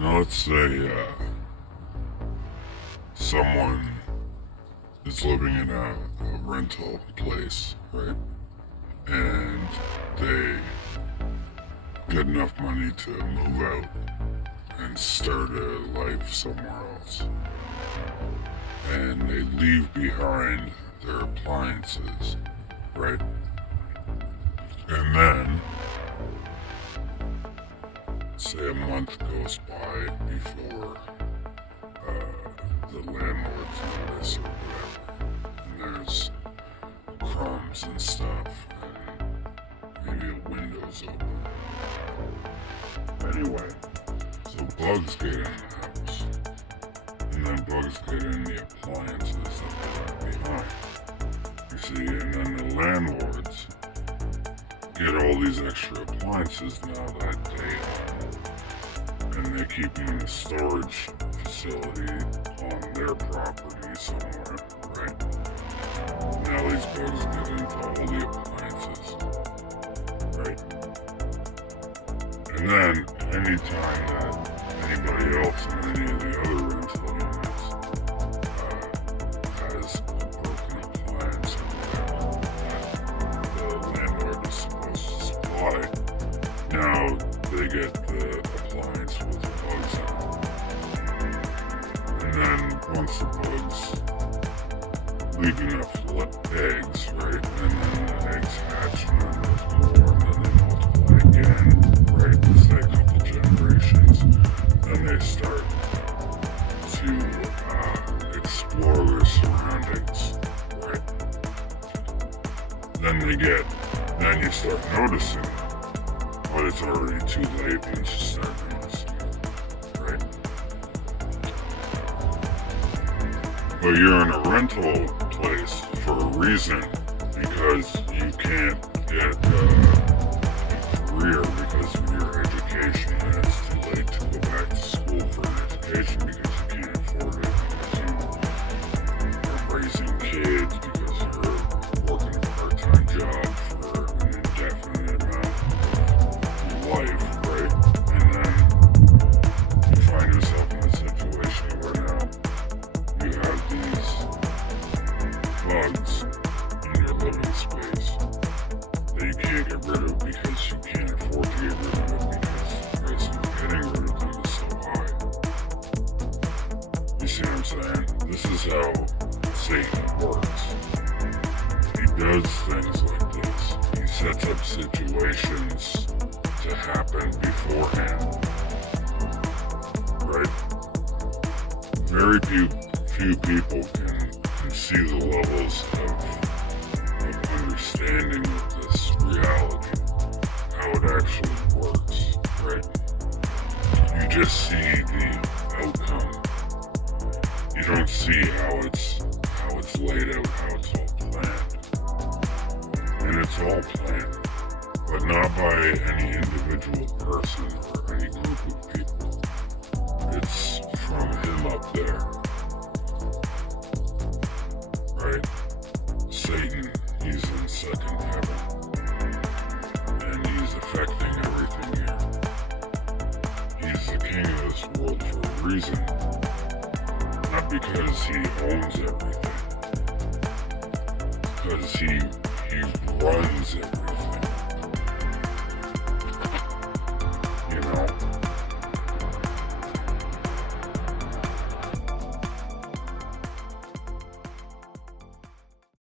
Now let's say someone is living in a rental place, right? And they get enough money to move out and start a life somewhere else. And they leave behind their appliances, right? And then, say a month goes by before the landlord's notice or whatever, and there's crumbs and stuff, and maybe a window's open. Anyway, so bugs get in the house, and then bugs get in the appliances that they left behind. You see, and then the landlords get all these extra appliances now that they own, and they keep them in a storage facility on their property somewhere, right? Now these bugs get into all the appliances, right? And then anytime that anybody else in any of the other rental units has a broken appliance or whatever that the landlord is supposed to supply, now they get the appliance with the bugs in it. And then once the bugs leave enough eggs, right, and then the eggs hatch and then there's more and then they multiply again, right, say a couple generations, then they start to explore their surroundings, right? Then you start noticing it, but it's already too late once you start noticing it, right? But you're in a rental place for a reason, because you can't get a career because of your education, and it's too late to go back to school for an education because you can't afford it, because you are raising kids, because you're working a part-time job for an indefinite amount of your life, right? And then you find yourself in a situation where now you have these bugs in your living space that you can't get rid of because you can't afford to get rid of it because the price of getting rid of them is so high. You see what I'm saying? This is how Satan works. He does things like this. He sets up situations to happen beforehand. Right? Very few people can see the levels of understanding of this reality, how it actually works, right? You just see the outcome. You don't see how it's laid out, how it's all planned. And it's all planned, but not by any individual person or any group of people. It's from him up there. Right? Satan, he's in second heaven, and he's affecting everything here. He's the king of this world for a reason, not because he owns everything, because he runs everything.